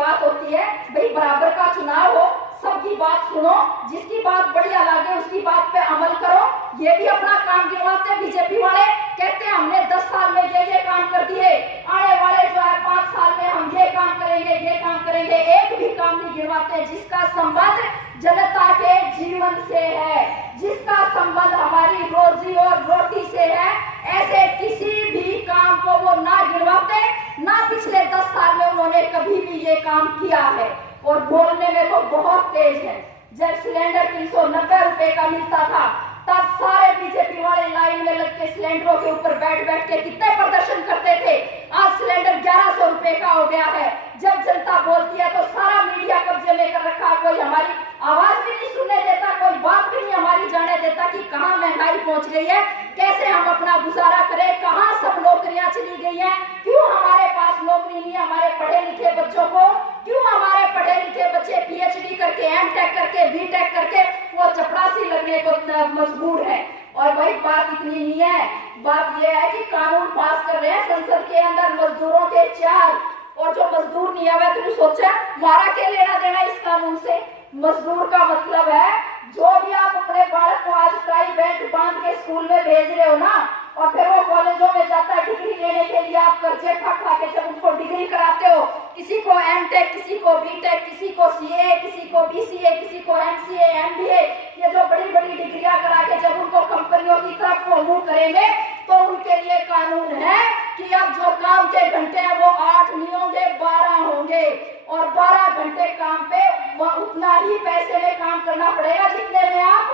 बात होती है भाई बराबर का चुनाव हो, सबकी बात सुनो, जिसकी बात बढ़िया लगे उसकी बात पे अमल करो। ये भी अपना काम गिनवाते बीजेपी वाले, कहते हैं हमने 10 साल में ये काम कर दिए, आने वाले जो है 5 साल में हम ये काम करेंगे, ये काम करेंगे। एक भी काम नहीं गिनवाते जिसका संबंध जनता के जीवन से है, जिसका संबंध हमारी रोजी और रोटी से है। ऐसे किसी भी काम को वो ना गिनवाते, ना पिछले 10 साल में उन्होंने कभी भी ये काम किया है। और बोलने में तो बहुत तेज है। जब सिलेंडर 390 रुपए का मिलता था तब सारे बीजेपी वाले लाइन में लग के सिलेंडरों के ऊपर बैठ बैठ के कितने प्रदर्शन करते थे। आज सिलेंडर 1100 रुपए का हो गया है। जब जनता बोलती है तो सारा मीडिया कब्जे में कर रखा, कोई हमारी आवाज भी नहीं सुनने देता, कोई बात भी नहीं हमारी जाने देता कि कहाँ महंगाई पहुंच गई है, कैसे हम अपना गुजारा करें, कहाँ सब नौकरियां चली गई हैं, क्यों हमारे पास नौकरी नहीं है हमारे पढ़े लिखे बच्चों को, क्यों हमारे पढ़े लिखे बच्चे पीएचडी करके, एमटेक करके, बीटेक करके वो चपरासी लगने को मजबूर है। और भाई बात इतनी नहीं है, बात यह है कि कानून पास कर रहे हैं संसद के अंदर मजदूरों के 4, और जो मजदूर नहीं आवे तो सोचा हमारा क्या लेना देना इस कानून से। मजदूर का मतलब है जो भी आप अपने बालक को आज टाई बेल्ट बांध के स्कूल में भेज रहे हो ना, और फिर वो कॉलेजों में जाता है डिग्री लेने के लिए, आप कर्जे खा के जब उनको डिग्री कराते हो, किसी को एमटेक, किसी को बीटेक, किसी को सीए, किसी को बीसीए, किसी को एमसीए, एमबीए, ये जो बड़ी बड़ी डिग्रियां करा के जब उनको कंपनियों की तरफ वो मूव करेंगे तो उनके लिए कानून है कि अब जो काम के घंटे हैं वो 8 नहीं होंगे 12 होंगे, और 12 घंटे काम पे उतना ही पैसे में काम करना पड़ेगा जितने में आप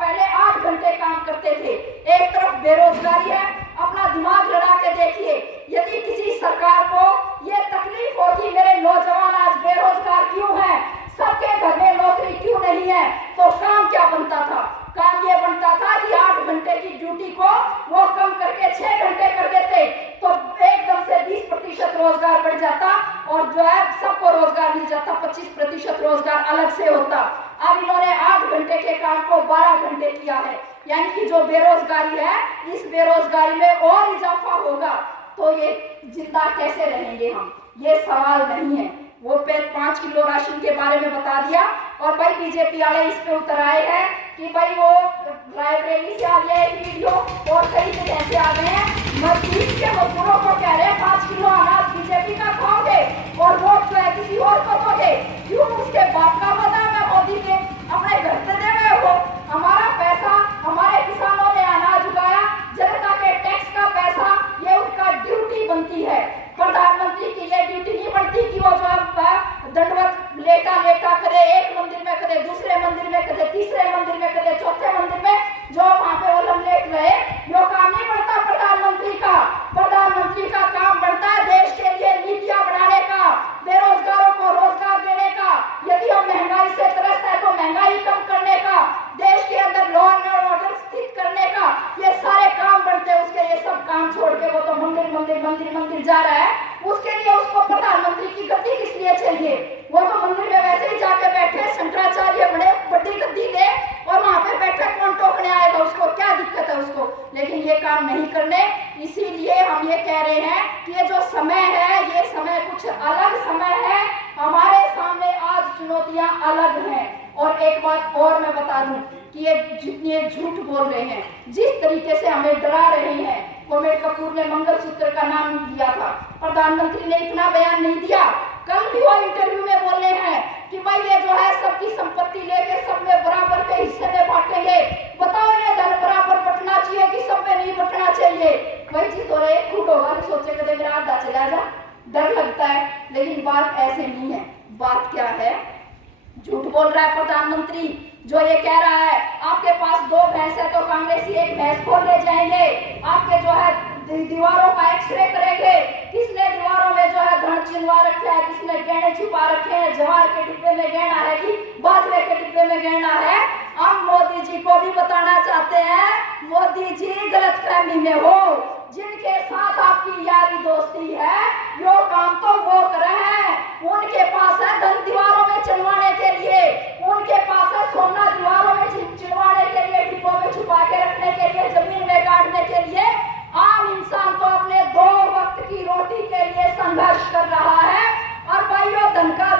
पहले 8 घंटे काम करते थे। एक तरफ बेरोजगारी है, अपना दिमाग लड़ा के देखिए, यदि किसी सरकार को ये तकलीफ होती मेरे नौजवान आज बेरोजगार क्यों हैं, सबके घर में नौकरी क्यों नहीं है, तो काम क्या बनता था? काम ये बनता था कि 8 घंटे की ड्यूटी को वो कम करके 6 घंटे कर देते, तो एकदम से 20% रोजगार बढ़ जाता और जो है सबको रोजगार मिल जाता, 25% रोजगार अलग से होता। अब इन्होंने 8 घंटे के काम को 12 घंटे किया है, यानी कि जो बेरोजगारी है इस बेरोजगारी में और इजाफा होगा, तो ये जिंदा कैसे रहेंगे हम, ये सवाल नहीं है। वो 5 किलो राशन के बारे में बता दिया, और भाई बीजेपी वाले इस पे उतर आए हैं कि भाई वो लाइब्रेरी से आ गया एक वीडियो और कई जगह से आ गए हैं, मजदूर के मजदूरों को कह रहे हैं 5 किलो अनाज बीजेपी का खाओगे और वोट जो है किसी और को दोगे, क्यों उसके बाप का बदनाम है मोदी के, अपने घर से दे गए हो। हमारा पैसा, हमारे किसानों ने अनाज उगाया, जनता के टैक्स का पैसा, ये उनका ड्यूटी बनती है। प्रधानमंत्री की ये ड्यूटी नहीं बनती कि वो जो दंडवत लेटा लेटा करे, एक मंदिर में करे, दूसरे मंदिर में करे, तीसरे मंदिर में करे, चौथे मंदिर में जो वहां पे वो लमलेट रहे, यो काम नहीं बनता प्रधानमंत्री का। प्रधानमंत्री का काम बनता है देश के लिए नीतियां बनाने का, बेरोजगारों को रोजगार देने का, यदि हम महंगाई से त्रस्त है तो महंगाई कम करने का, देश के अंदर लॉ एंड ऑर्डर स्थित करने का, ये सारे काम बनते हैं उसके। ये सब काम छोड़ के वो तो मंदिर मंदिर मंदिर मंदिर जा रहा है, उसके लिए उसको प्रधानमंत्री की गद्दी किस लिए चाहिए? वो तो मंदिर में वैसे ही जाके बैठे, शंकराचार्य बड़े बड़ी गद्दी ले और वहां पे बैठे, कौन टोकने आएगा उसको, क्या दिक्कत है उसको? लेकिन ये काम नहीं करने, इसीलिए हम ये कह रहे हैं कि ये जो समय है ये समय कुछ अलग समय है, हमारे सामने आज चुनौतियां अलग हैं। और एक बात और मैं बता दूं कि ये जितने झूठ बोल रहे हैं, जिस तरीके से हमें डरा रहे हैं, कोमेट कपूर ने मंगलसूत्र का नाम दिया था, प्रधानमंत्री ने इतना बयान नहीं दिया, कल भी वो इंटरव्यू में बोल रहे हैं कि भाई ये जो है सबकी संपत्ति लेके सब में बराबर के हिस्से में बांटेंगे। बताओ ये धन बराबर बंटना चाहिए कि सब में नहीं बंटना चाहिए? वही चीज हो रही है, खुद होगा नहीं सोचे कदे मेरा आधा चला जा, डर लगता है, लेकिन बात ऐसे नहीं है। बात क्या है? झूठ बोल रहा है प्रधानमंत्री जो ये कह रहा है आपके पास 2 भैंस है तो कांग्रेसी एक भैंस खोल ले जाएंगे, आपके जो है दीवारों का एक्सरे करेंगे, किसने दीवारों में जो है धन चिन्हवा रखा है, किसने गहने छुपा रखे हैं, जवार के डिब्बे में गहना है कि बाजरे के डिब्बे में गहना है। हम मोदी जी को भी बताना चाहते हैं, मोदी जी गलतफहमी में हो, जिनके साथ आपकी यारी दोस्ती है यो काम तो वो कर रहे हैं, उनके पास है धन दीवारों में चिनवाने के लिए, उनके पास है सोना दीवारों में चिनवाने के लिए, डिब्बों में छुपा के रखने के लिए, जमीन में गाड़ने के लिए। आम इंसान तो अपने 2 वक्त की रोटी के लिए संघर्ष कर रहा है। और भाइयों, धन का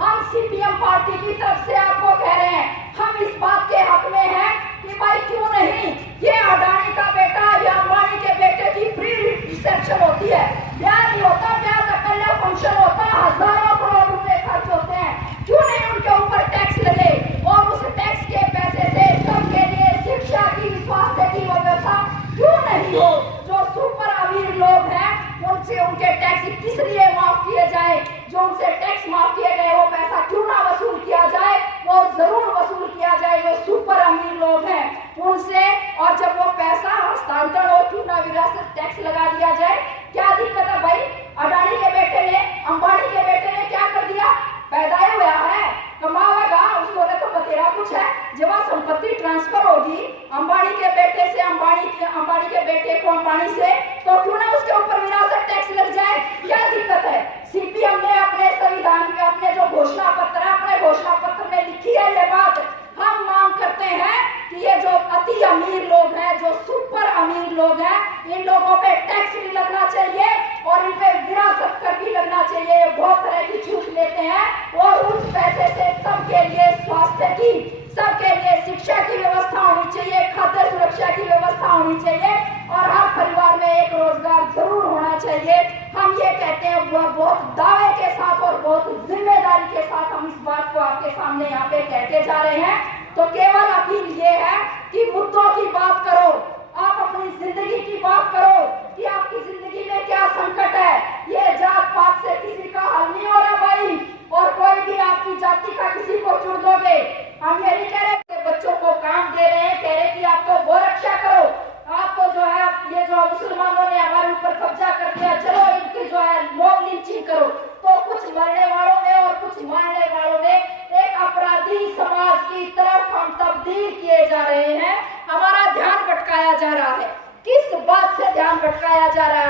हम सीपीएम पार्टी की तरफ से आपको कह रहे हैं, हम इस बात के हक में हैं कि भाई क्यों नहीं ये अडानी का बेटा या अंबानी के बेटे की प्री रिसेप्शन होती है, ब्याह नहीं होता, ब्याह का कन्या फंक्शन होता, हजारों करोड़ रुपए खर्च होते हैं, क्यों नहीं उनके ऊपर टैक्स लगे और उस टैक्स के पैसे से सबके लिए शिक्षा की, स्वास्थ्य की व्यवस्था क्यों नहीं हो। जो सुपर अमीर लोग हैं उनसे उनके टैक्स किस लिए माफ किए जाए, जो उनसे टैक्स माफ किए गए वो पैसा क्यों ना वसूल किया जाए, वो जरूर वसूल किया जाए जो सुपर अमीर लोग हैं उनसे, और जब वो पैसा हस्तांतरण हो क्यों ना विरासत टैक्स लगा दिया जाए। क्या दिक्कत है भाई, अडानी के बेटे ने, अंबानी के बेटे ने क्या कर दिया, पैदा ही हुआ है, कमाएगा, उसको तो बतेरा कुछ है। जब संपत्ति ट्रांसफर होगी अंबानी के बेटे से अंबानी के बेटे को अंबानी से, तो क्यों ना उसके ऊपर विरासत टैक्स लग जाए, क्या दिक्कत है। सीपीएम ने अपने संविधान में, अपने जो घोषणा पत्र है, अपने घोषणा पत्र में लिखी है ये बात, हम मांग करते हैं कि ये जो अति अमीर लोग हैं, जो सुपर अमीर लोग हैं, इन लोगों पे टैक्स भी लगना चाहिए और इन पे विरासत कर भी लगना चाहिए। ये बहुत तरह की छूट लेते हैं और उस पैसे से सबके लिए स्वास्थ्य की, सबके लिए शिक्षा की व्यवस्था होनी चाहिए, खाद्य सुरक्षा की व्यवस्था होनी चाहिए और हर परिवार में एक रोजगार जरूर होना चाहिए। हम ये कहते हैं बहुत दावे के साथ और बहुत जिम्मेदारी के साथ हम इस बात को आपके सामने यहाँ पे कहते जा रहे हैं। तो केवल अपील ये है कि मुद्दों की बात करो, आप अपनी जिंदगी की बात करो कि आपकी जिंदगी में क्या संकट है। ये जात पात से किसी का हल नहीं हो रहा भाई, और कोई भी आपकी जाति का किसी को चुन दोगे। हम ये नहीं कह रहे कि बच्चों को काम दे रहे हैं, कह रहे कि आपको वो रक्षा करो, आपको जो है ये जो मुसलमानों ने हमारे ऊपर कब्जा कर दिया, चलो इनकी जो है मॉब लिंचिंग करो। तो कुछ मरने वालों ने और कुछ मारने वालों ने एक अपराधी समाज की तरफ हम तब्दील किए जा रहे हैं, हमारा ध्यान भटकाया जा रहा है। किस बात से ध्यान भटकाया जा रहा है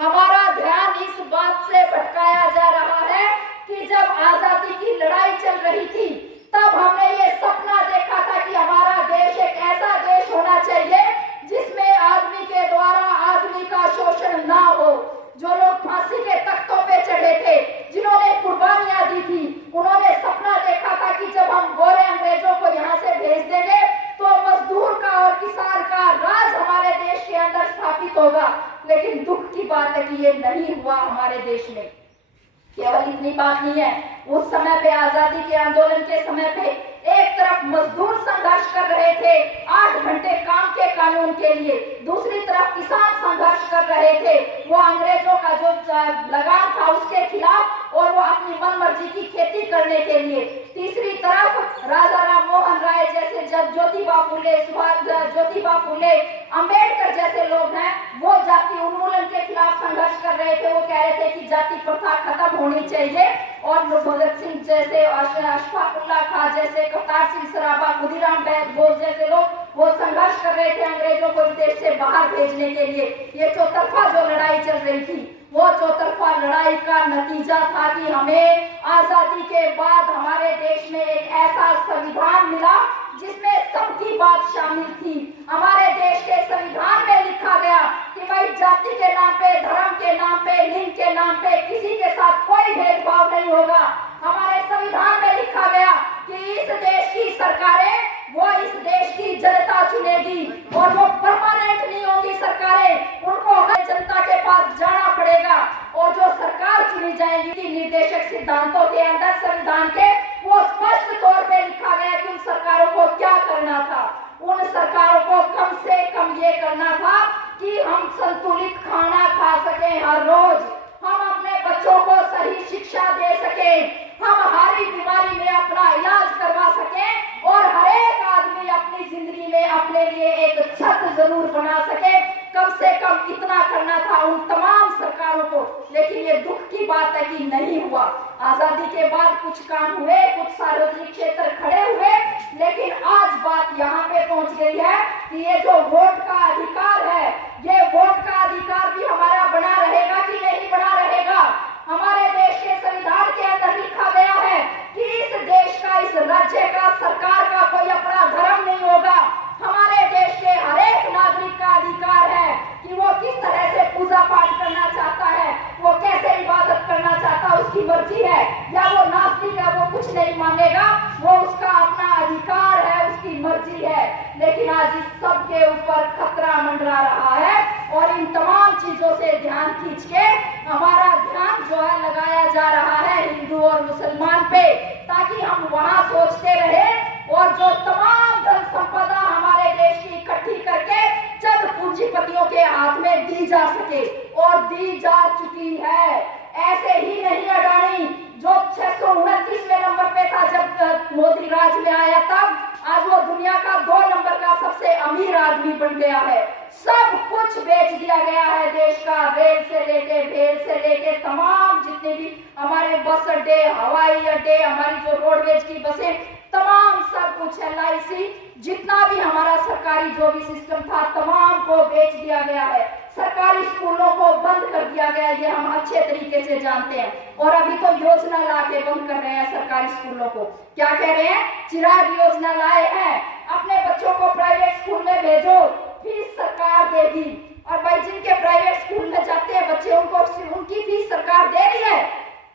हमारा ध्यान इस बात से भटकाया जा रहा है कि जब आजादी की लड़ाई चल रही थी तब हमने ये सपना देखा था कि हमारा देश एक ऐसा देश होना चाहिए जिसमें आदमी के द्वारा आदमी का शोषण ना हो। जो लोग फांसी के तख्तों पे चढ़े थे, जिन्होंने कुर्बानियां दी थी, उन्होंने सपना देखा था कि जब हम गोरे अंग्रेजों को यहाँ से भेज देंगे तो मजदूर का और किसान का राज हमारे देश के अंदर स्थापित होगा। लेकिन दुख की बात है कि ये नहीं हुआ हमारे देश में। केवल इतनी बात नहीं है, उस समय पे आजादी के आंदोलन के समय पे एक तरफ मजदूर संघर्ष कर रहे थे 8 घंटे काम के कानून के लिए, दूसरी तरफ किसान संघर्ष कर रहे थे वो अंग्रेजों का जो लगान था उसके खिलाफ और वो अपनी मनमर्जी की खेती करने के लिए, तीसरी तरफ राजा राम मोहन राय जैसे ज्योतिबा फुले अंबेडकर जैसे लोग हैं वो जाति उन्मूलन के खिलाफ संघर्ष कर रहे थे। वो कह रहे थे कि जाति प्रथा खत्म होनी चाहिए और भगत सिंह जैसे, अशफाक उल्लाह खां जैसे, करतार सिंह सराबा, खुदीराम बोस जैसे लोग वो संघर्ष कर रहे थे अंग्रेजों को देश से बाहर भेजने के लिए। ये चौतरफा जो लड़ाई चल रही थी वो चौतरफा लड़ाई का नतीजा था कि हमें आजादी के बाद हमारे देश में एक ऐसा संविधान मिला जिसमें सबकी बात शामिल थी। हमारे देश के संविधान में लिखा गया कि भाई जाति के नाम पे, धर्म के नाम पे, लिंग के नाम पे किसी के साथ कोई भेदभाव नहीं होगा। हमारे संविधान में लिखा गया कि इस देश की सरकारें वो इस देश की जनता चुनेगी और वो परमानेंट नहीं होंगी सरकारें, उनको हर जनता के पास जाना पड़ेगा और जो सरकार चुनी जाएगी निर्देशक सिद्धांतों के अंदर संविधान के वो स्पष्ट तौर पे लिखा गया कि उन सरकारों को क्या करना था। उन सरकारों को कम से कम ये करना था कि हम संतुलित खाना खा सकें हर रोज, हम अपने बच्चों को सही शिक्षा दे सकें, हम हर बीमारी में अपना इलाज करवा सकें और हर एक आदमी अपनी जिंदगी में अपने लिए एक छत जरूर बना सके। कम से कम इतना करना था उन तमाम सरकारों को। लेकिन ये दुख की बात है कि नहीं हुआ। आजादी के बाद कुछ काम हुए, कुछ सार्वजनिक क्षेत्र खड़े हुए, लेकिन आज बात यहाँ पे पहुंच गई है कि ये जो वोट का अधिकार है, ये वोट का अधिकार भी हमारा बना रहेगा कि नहीं बना रहेगा। हमारे देश के संविधान के अंदर लिखा गया है कि इस देश का, इस राज्य का, सरकार का कोई अपना धर्म नहीं होगा। हमारे देश के हर एक नागरिक का अधिकार है कि वो किस तरह से पूजा पाठ करना चाहता है, वो कैसे इबादत करना चाहता है, उसकी मर्जी है, या वो नास्तिक है, वो कुछ नहीं मानेगा, वो उसका अपना अधिकार है, उसकी मर्जी है। लेकिन आज इस सब के ऊपर खतरा मंडरा रहा है और इन तमाम चीजों से ध्यान खींच के हमारा ध्यान जो है लगाया जा रहा है हिंदू और मुसलमान पे, ताकि हम वहां सोचते रहे और जो तमाम धन संपदा हमारे देश की इकट्ठी करके चंद पूंजीपतियों के हाथ में दी जा सके, और दी जा चुकी है। ऐसे ही नहीं अडानी जो 629वें नंबर पे था जब मोदी राज में आया, तब आज वो दुनिया का 2 नंबर का सबसे अमीर आदमी बन गया है। सब कुछ बेच दिया गया है देश का, रेल से लेके भेल से लेके तमाम जितने भी हमारे बस अड्डे, हवाई अड्डे, हमारी जो रोडवेज की बसें, तमाम सब कुछ LIC, जितना भी हमारा सरकारी जो भी सिस्टम था तमाम को बेच दिया गया है। सरकारी स्कूलों को बंद कर दिया गया, ये हम अच्छे तरीके से जानते हैं। और अभी तो योजना ला के बंद कर रहे हैं सरकारी स्कूलों को। क्या कह रहे हैं? चिराग योजना लाए हैं, अपने बच्चों को प्राइवेट स्कूल में भेजो, फीस सरकार देगी। और भाई जिनके प्राइवेट स्कूल में जाते हैं बच्चे, उनको उनकी फीस सरकार दे रही है?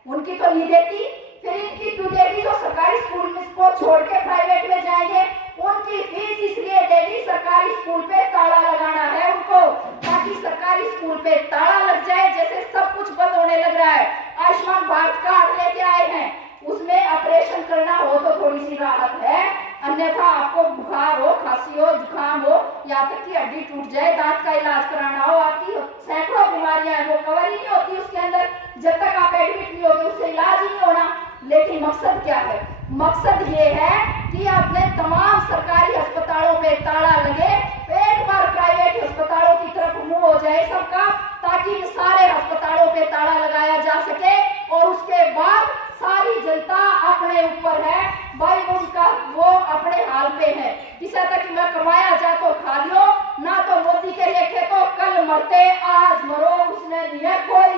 उनकी तो नहीं देती। फिर इनकी क्यों देगी जो सरकारी स्कूल में को छोड़ के प्राइवेट में जाएंगे? उनकी फीस इसलिए देगी, सरकारी स्कूल पे ताला लगाना है उनको, ताकि सरकारी स्कूल पे ताला लग जाए। जैसे सब कुछ बंद होने लग रहा है, आयुष्मान भारत कार्ड लेके आए हैं, उसमें ऑपरेशन करना हो तो थोड़ी सी राहत है, अन्यथा आपको बुखार हो, खांसी हो, जुकाम हो, यहाँ तक कि हड्डी टूट जाए, दांत का इलाज कराना हो, आपकी सैकड़ों बीमारियां हैं वो कवर ही नहीं होती उसके अंदर, जब तक आप एडमिट नहीं होगे उससे इलाज ही नहीं होना। लेकिन मकसद क्या है? मकसद ये है कि अपने तमाम सरकारी अस्पतालों पे ताला लगे, एक बार प्राइवेट अस्पतालों की तरफ मुंह हो जाए सबका, ताकि सारे अस्पतालों पे ताला लगाया जा सके। और उसके बाद सारी जनता अपने ऊपर है भाई, उनका वो अपने हाल पे है। किसी तक मैं कमाया जा तो खा लियो, ना तो मोदी के लेखे तो कल मरते आज मरो, उसने नहीं है कोई